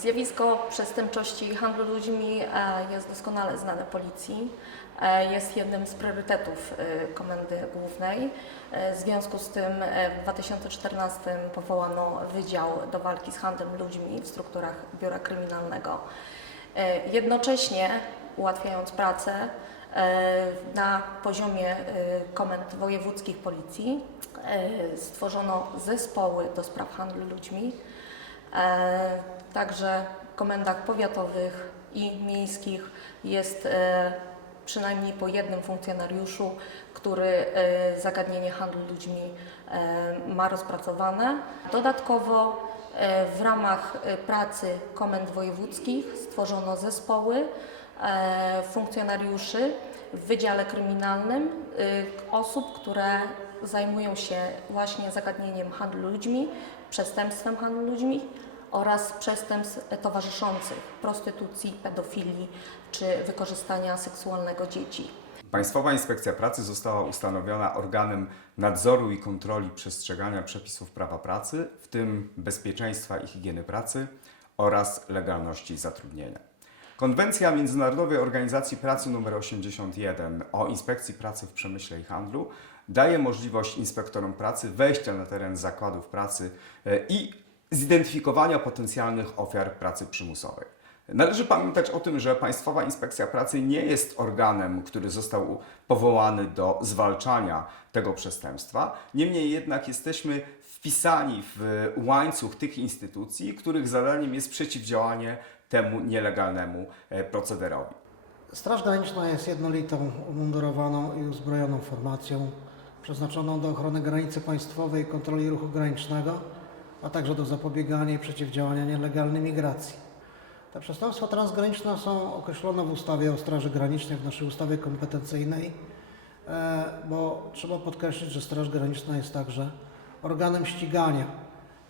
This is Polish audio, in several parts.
Zjawisko przestępczości handlu ludźmi jest doskonale znane policji. Jest jednym z priorytetów Komendy Głównej. W związku z tym w 2014 powołano Wydział do walki z handlem ludźmi w strukturach Biura Kryminalnego. Jednocześnie ułatwiając pracę na poziomie komend wojewódzkich policji, stworzono zespoły do spraw handlu ludźmi. Także w komendach powiatowych i miejskich jest przynajmniej po jednym funkcjonariuszu, który zagadnienie handlu ludźmi ma rozpracowane. Dodatkowo w ramach pracy komend wojewódzkich stworzono zespoły funkcjonariuszy w Wydziale Kryminalnym, osób, które zajmują się właśnie zagadnieniem handlu ludźmi, przestępstwem handlu ludźmi oraz przestępstw towarzyszących prostytucji, pedofilii czy wykorzystania seksualnego dzieci. Państwowa Inspekcja Pracy została ustanowiona organem nadzoru i kontroli przestrzegania przepisów prawa pracy, w tym bezpieczeństwa i higieny pracy oraz legalności zatrudnienia. Konwencja Międzynarodowej Organizacji Pracy nr 81 o inspekcji pracy w przemyśle i handlu daje możliwość inspektorom pracy wejścia na teren zakładów pracy i zidentyfikowania potencjalnych ofiar pracy przymusowej. Należy pamiętać o tym, że Państwowa Inspekcja Pracy nie jest organem, który został powołany do zwalczania tego przestępstwa. Niemniej jednak jesteśmy wpisani w łańcuch tych instytucji, których zadaniem jest przeciwdziałanie temu nielegalnemu procederowi. Straż Graniczna jest jednolitą, umundurowaną i uzbrojoną formacją przeznaczoną do ochrony granicy państwowej i kontroli ruchu granicznego, a także do zapobiegania i przeciwdziałania nielegalnej migracji. Te przestępstwa transgraniczne są określone w ustawie o Straży Granicznej, w naszej ustawie kompetencyjnej, bo trzeba podkreślić, że Straż Graniczna jest także organem ścigania.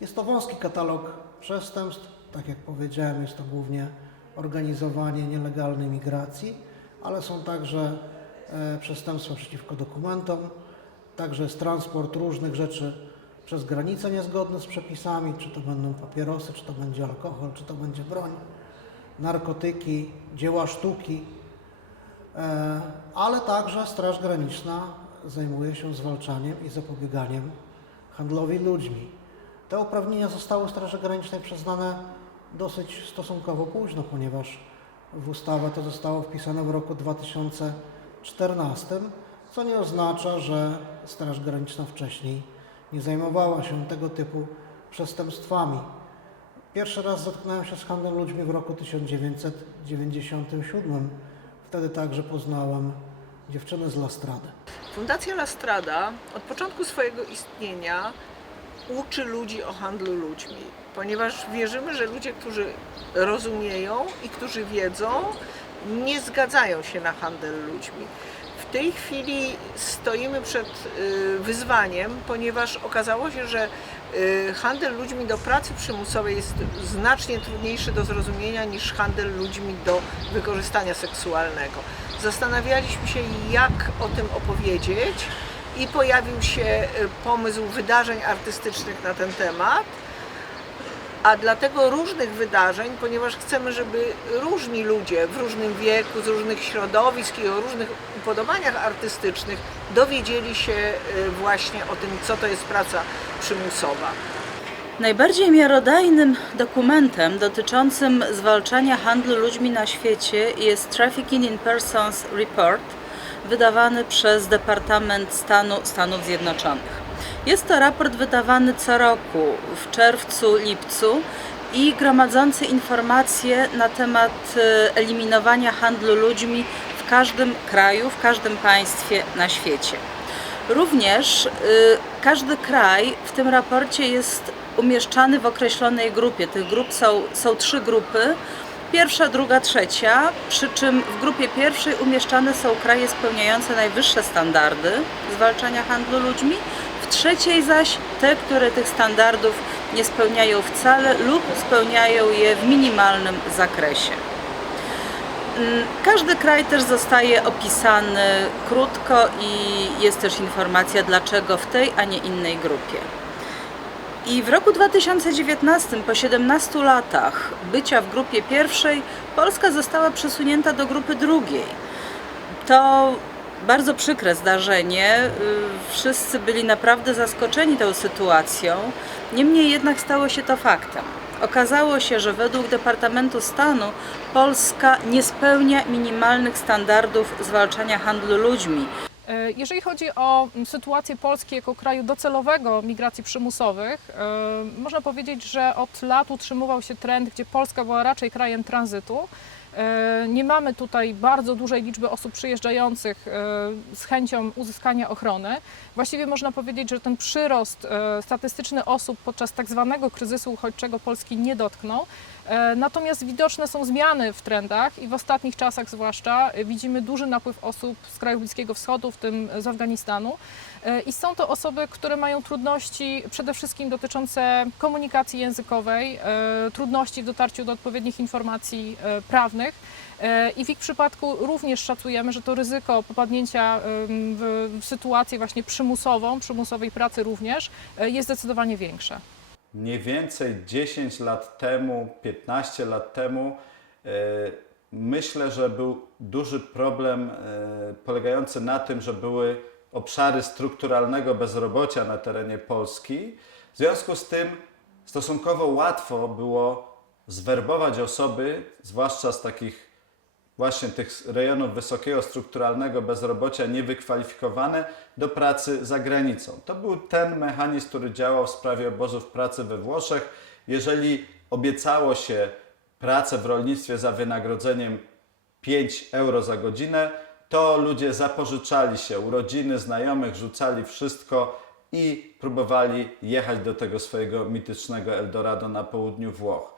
Jest to wąski katalog przestępstw, tak jak powiedziałem, jest to głównie organizowanie nielegalnej migracji, ale są także przestępstwa przeciwko dokumentom, także jest transport różnych rzeczy przez granicę niezgodne z przepisami, czy to będą papierosy, czy to będzie alkohol, czy to będzie broń, narkotyki, dzieła sztuki, ale także Straż Graniczna zajmuje się zwalczaniem i zapobieganiem handlowi ludźmi. Te uprawnienia zostały Straży Granicznej przyznane dosyć stosunkowo późno, ponieważ w ustawę to zostało wpisane w roku 2014, co nie oznacza, że Straż Graniczna wcześniej nie zajmowała się tego typu przestępstwami. Pierwszy raz zetknąłem się z handlem ludźmi w roku 1997. Wtedy także poznałem dziewczynę z La Strady. Fundacja La Strada od początku swojego istnienia uczy ludzi o handlu ludźmi, ponieważ wierzymy, że ludzie, którzy rozumieją i którzy wiedzą, nie zgadzają się na handel ludźmi. W tej chwili stoimy przed wyzwaniem, ponieważ okazało się, że handel ludźmi do pracy przymusowej jest znacznie trudniejszy do zrozumienia niż handel ludźmi do wykorzystania seksualnego. Zastanawialiśmy się, jak o tym opowiedzieć, i pojawił się pomysł wydarzeń artystycznych na ten temat, a dlatego różnych wydarzeń, ponieważ chcemy, żeby różni ludzie w różnym wieku, z różnych środowisk i o różnych upodobaniach artystycznych dowiedzieli się właśnie o tym, co to jest praca przymusowa. Najbardziej miarodajnym dokumentem dotyczącym zwalczania handlu ludźmi na świecie jest Trafficking in Persons Report, wydawany przez Departament Stanu Stanów Zjednoczonych. Jest to raport wydawany co roku w czerwcu, lipcu i gromadzący informacje na temat eliminowania handlu ludźmi w każdym kraju, w każdym państwie na świecie. Również każdy kraj w tym raporcie jest umieszczany w określonej grupie. Tych grup są 3 grupy. Pierwsza, druga, trzecia, przy czym w grupie pierwszej umieszczane są kraje spełniające najwyższe standardy zwalczania handlu ludźmi, w trzeciej zaś te, które tych standardów nie spełniają wcale lub spełniają je w minimalnym zakresie. Każdy kraj też zostaje opisany krótko i jest też informacja, dlaczego w tej, a nie innej grupie. I w roku 2019, po 17 latach bycia w grupie pierwszej, Polska została przesunięta do grupy drugiej. To bardzo przykre zdarzenie. Wszyscy byli naprawdę zaskoczeni tą sytuacją. Niemniej jednak stało się to faktem. Okazało się, że według Departamentu Stanu Polska nie spełnia minimalnych standardów zwalczania handlu ludźmi. Jeżeli chodzi o sytuację Polski jako kraju docelowego migracji przymusowych, można powiedzieć, że od lat utrzymywał się trend, gdzie Polska była raczej krajem tranzytu. Nie mamy tutaj bardzo dużej liczby osób przyjeżdżających z chęcią uzyskania ochrony. Właściwie można powiedzieć, że ten przyrost statystyczny osób podczas tak zwanego kryzysu uchodźczego Polski nie dotknął. Natomiast widoczne są zmiany w trendach i w ostatnich czasach zwłaszcza widzimy duży napływ osób z krajów Bliskiego Wschodu, w tym z Afganistanu. I są to osoby, które mają trudności przede wszystkim dotyczące komunikacji językowej, trudności w dotarciu do odpowiednich informacji prawnych. I w ich przypadku również szacujemy, że to ryzyko popadnięcia w sytuację właśnie przymusowej pracy również jest zdecydowanie większe. Mniej więcej 10 lat temu, 15 lat temu myślę, że był duży problem polegający na tym, że były obszary strukturalnego bezrobocia na terenie Polski. W związku z tym stosunkowo łatwo było zwerbować osoby, zwłaszcza z takich właśnie tych rejonów wysokiego strukturalnego bezrobocia, niewykwalifikowane, do pracy za granicą. To był ten mechanizm, który działał w sprawie obozów pracy we Włoszech. Jeżeli obiecało się pracę w rolnictwie za wynagrodzeniem 5 euro za godzinę, to ludzie zapożyczali się u rodziny, znajomych, rzucali wszystko i próbowali jechać do tego swojego mitycznego Eldorado na południu Włoch.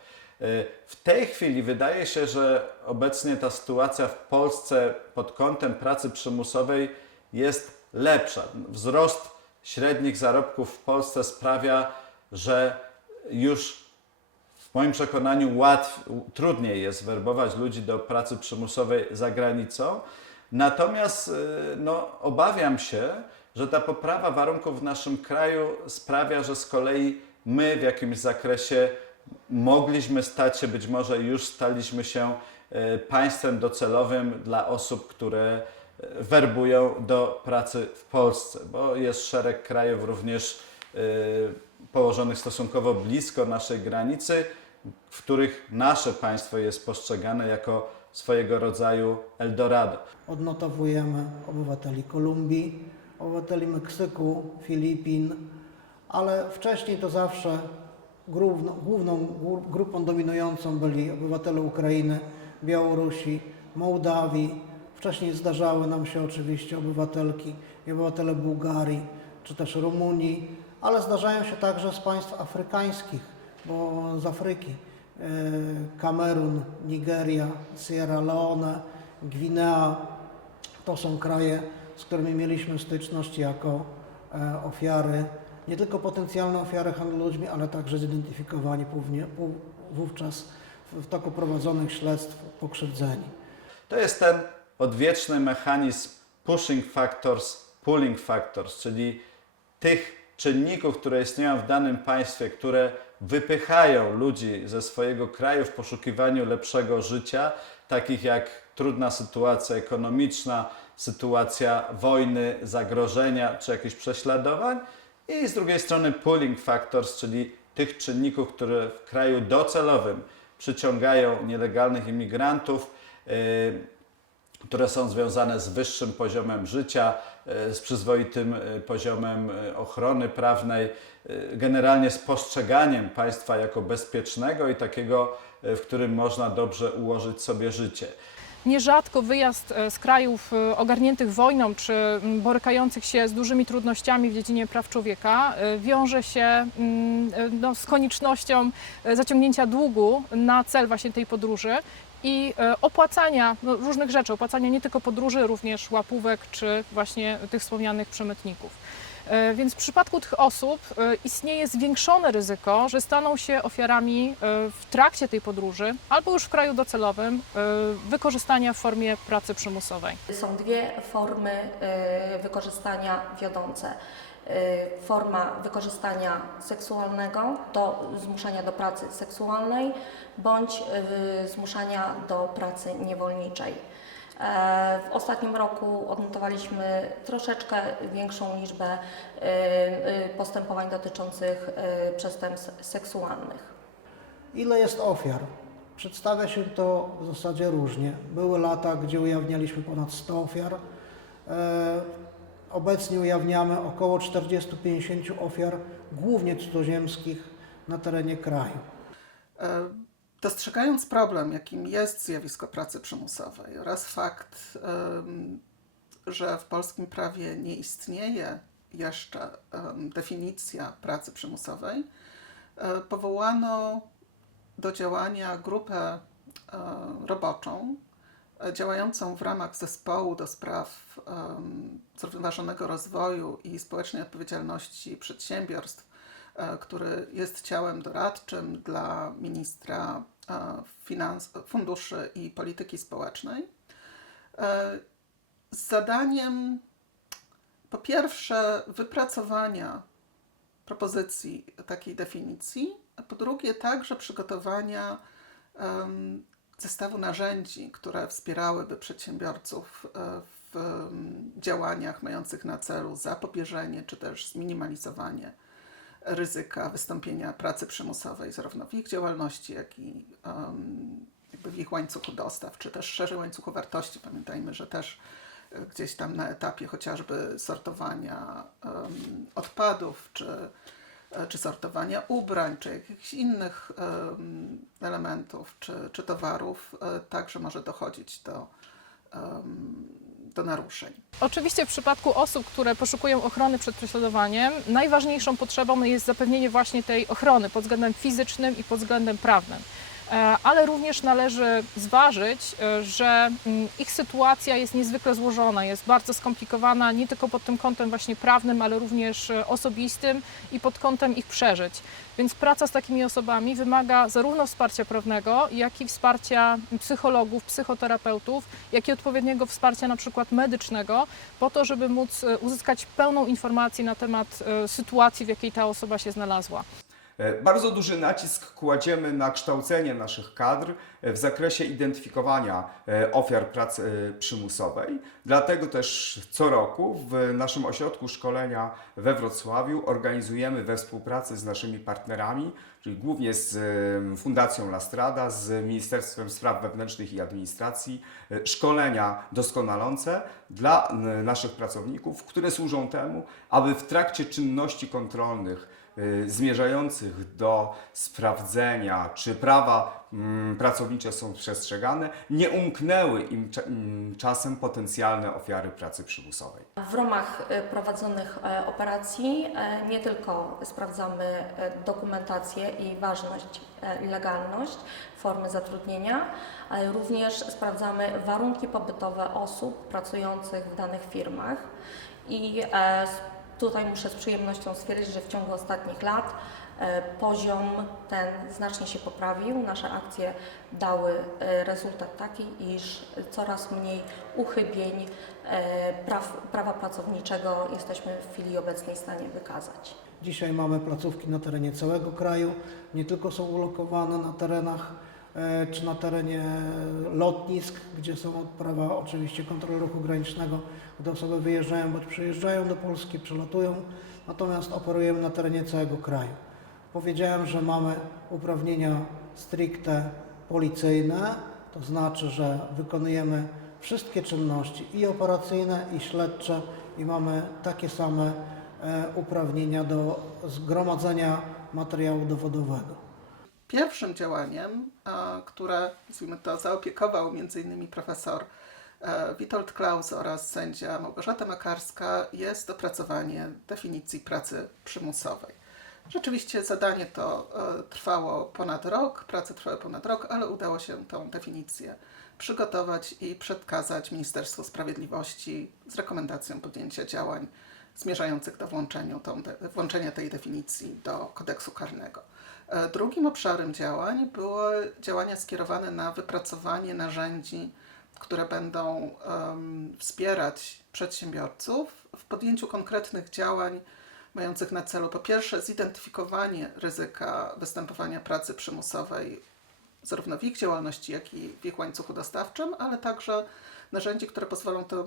W tej chwili wydaje się, że obecnie ta sytuacja w Polsce pod kątem pracy przymusowej jest lepsza. Wzrost średnich zarobków w Polsce sprawia, że już w moim przekonaniu trudniej jest werbować ludzi do pracy przymusowej za granicą. Natomiast obawiam się, że ta poprawa warunków w naszym kraju sprawia, że z kolei my w jakimś zakresie mogliśmy stać się, być może już staliśmy się państwem docelowym dla osób, które werbują do pracy w Polsce, bo jest szereg krajów również położonych stosunkowo blisko naszej granicy, w których nasze państwo jest postrzegane jako swojego rodzaju Eldorado. Odnotowujemy obywateli Kolumbii, obywateli Meksyku, Filipin, ale wcześniej to zawsze główną grupą dominującą byli obywatele Ukrainy, Białorusi, Mołdawii. Wcześniej zdarzały nam się oczywiście obywatelki i obywatele Bułgarii czy też Rumunii, ale zdarzają się także z państw afrykańskich, bo z Afryki. Kamerun, Nigeria, Sierra Leone, Gwinea to są kraje, z którymi mieliśmy styczność jako ofiary, nie tylko potencjalne ofiary handlu ludźmi, ale także zidentyfikowani wówczas w toku prowadzonych śledztw pokrzywdzeni. To jest ten odwieczny mechanizm pushing factors, pulling factors, czyli tych czynników, które istnieją w danym państwie, które wypychają ludzi ze swojego kraju w poszukiwaniu lepszego życia, takich jak trudna sytuacja ekonomiczna, sytuacja wojny, zagrożenia czy jakichś prześladowań, i z drugiej strony pulling factors, czyli tych czynników, które w kraju docelowym przyciągają nielegalnych imigrantów, które są związane z wyższym poziomem życia, z przyzwoitym poziomem ochrony prawnej, generalnie z postrzeganiem państwa jako bezpiecznego i takiego, w którym można dobrze ułożyć sobie życie. Nierzadko wyjazd z krajów ogarniętych wojną czy borykających się z dużymi trudnościami w dziedzinie praw człowieka wiąże się z koniecznością zaciągnięcia długu na cel właśnie tej podróży i opłacania różnych rzeczy, opłacania nie tylko podróży, również łapówek czy właśnie tych wspomnianych przemytników. Więc w przypadku tych osób istnieje zwiększone ryzyko, że staną się ofiarami w trakcie tej podróży albo już w kraju docelowym wykorzystania w formie pracy przymusowej. Są dwie formy wykorzystania wiodące. Forma wykorzystania seksualnego, do zmuszania do pracy seksualnej bądź zmuszania do pracy niewolniczej. W ostatnim roku odnotowaliśmy troszeczkę większą liczbę postępowań dotyczących przestępstw seksualnych. Ile jest ofiar? Przedstawia się to w zasadzie różnie. Były lata, gdzie ujawnialiśmy ponad 100 ofiar. Obecnie ujawniamy około 40-50 ofiar, głównie cudzoziemskich, na terenie kraju. Dostrzegając problem, jakim jest zjawisko pracy przymusowej oraz fakt, że w polskim prawie nie istnieje jeszcze definicja pracy przymusowej, powołano do działania grupę roboczą działającą w ramach zespołu do spraw zrównoważonego rozwoju i społecznej odpowiedzialności przedsiębiorstw, który jest ciałem doradczym dla ministra funduszy i polityki społecznej, z zadaniem po pierwsze wypracowania propozycji takiej definicji, a po drugie także przygotowania zestawu narzędzi, które wspierałyby przedsiębiorców w działaniach mających na celu zapobieżenie czy też zminimalizowanie ryzyka wystąpienia pracy przymusowej zarówno w ich działalności, jak i jakby w ich łańcuchu dostaw, czy też szerzej łańcuchu wartości. Pamiętajmy, że też gdzieś tam na etapie chociażby sortowania odpadów, czy sortowania ubrań, czy jakichś innych elementów, czy towarów, także może dochodzić do naruszeń. Oczywiście w przypadku osób, które poszukują ochrony przed prześladowaniem, najważniejszą potrzebą jest zapewnienie właśnie tej ochrony pod względem fizycznym i pod względem prawnym. Ale również należy zważyć, że ich sytuacja jest niezwykle złożona, jest bardzo skomplikowana nie tylko pod tym kątem właśnie prawnym, ale również osobistym i pod kątem ich przeżyć. Więc praca z takimi osobami wymaga zarówno wsparcia prawnego, jak i wsparcia psychologów, psychoterapeutów, jak i odpowiedniego wsparcia na przykład medycznego, po to, żeby móc uzyskać pełną informację na temat sytuacji, w jakiej ta osoba się znalazła. Bardzo duży nacisk kładziemy na kształcenie naszych kadr w zakresie identyfikowania ofiar pracy przymusowej. Dlatego też co roku w naszym ośrodku szkolenia we Wrocławiu organizujemy we współpracy z naszymi partnerami, czyli głównie z Fundacją La Strada, z Ministerstwem Spraw Wewnętrznych i Administracji, szkolenia doskonalące dla naszych pracowników, które służą temu, aby w trakcie czynności kontrolnych zmierzających do sprawdzenia, czy prawa pracownicze są przestrzegane, nie umknęły im czasem potencjalne ofiary pracy przymusowej. W ramach prowadzonych operacji nie tylko sprawdzamy dokumentację i ważność i legalność formy zatrudnienia, ale również sprawdzamy warunki pobytowe osób pracujących w danych firmach i tutaj muszę z przyjemnością stwierdzić, że w ciągu ostatnich lat poziom ten znacznie się poprawił. Nasze akcje dały rezultat taki, iż coraz mniej uchybień prawa pracowniczego jesteśmy w chwili obecnej w stanie wykazać. Dzisiaj mamy placówki na terenie całego kraju, nie tylko są ulokowane na terenach czy na terenie lotnisk, gdzie są odprawa oczywiście kontroli ruchu granicznego, gdy osoby wyjeżdżają bądź przyjeżdżają do Polski, przylatują, natomiast operujemy na terenie całego kraju. Powiedziałem, że mamy uprawnienia stricte policyjne, to znaczy, że wykonujemy wszystkie czynności i operacyjne, i śledcze i mamy takie same uprawnienia do zgromadzenia materiału dowodowego. Pierwszym działaniem, które, nazwijmy to, zaopiekował m.in. profesor Witold Klaus oraz sędzia Małgorzata Makarska, jest opracowanie definicji pracy przymusowej. Rzeczywiście zadanie to trwało ponad rok, prace trwały ponad rok, ale udało się tą definicję przygotować i przekazać Ministerstwu Sprawiedliwości z rekomendacją podjęcia działań zmierzających do włączenia tej definicji do kodeksu karnego. Drugim obszarem działań były działania skierowane na wypracowanie narzędzi, które będą wspierać przedsiębiorców w podjęciu konkretnych działań mających na celu po pierwsze zidentyfikowanie ryzyka występowania pracy przymusowej zarówno w ich działalności, jak i w ich łańcuchu dostawczym, ale także narzędzi, które pozwolą to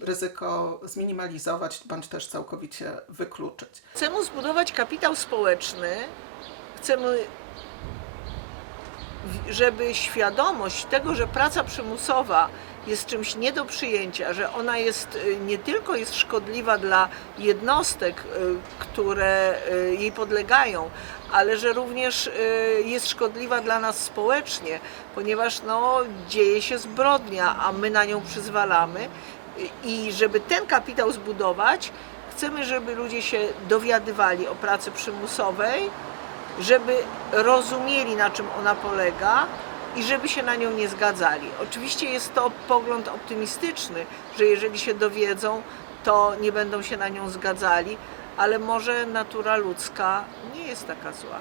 ryzyko zminimalizować bądź też całkowicie wykluczyć. Chcemy zbudować kapitał społeczny, chcemy, żeby świadomość tego, że praca przymusowa jest czymś nie do przyjęcia, że ona nie tylko jest szkodliwa dla jednostek, które jej podlegają, ale że również jest szkodliwa dla nas społecznie, ponieważ dzieje się zbrodnia, a my na nią przyzwalamy. I żeby ten kapitał zbudować, chcemy, żeby ludzie się dowiadywali o pracy przymusowej, żeby rozumieli, na czym ona polega i żeby się na nią nie zgadzali. Oczywiście jest to pogląd optymistyczny, że jeżeli się dowiedzą, to nie będą się na nią zgadzali, ale może natura ludzka nie jest taka zła.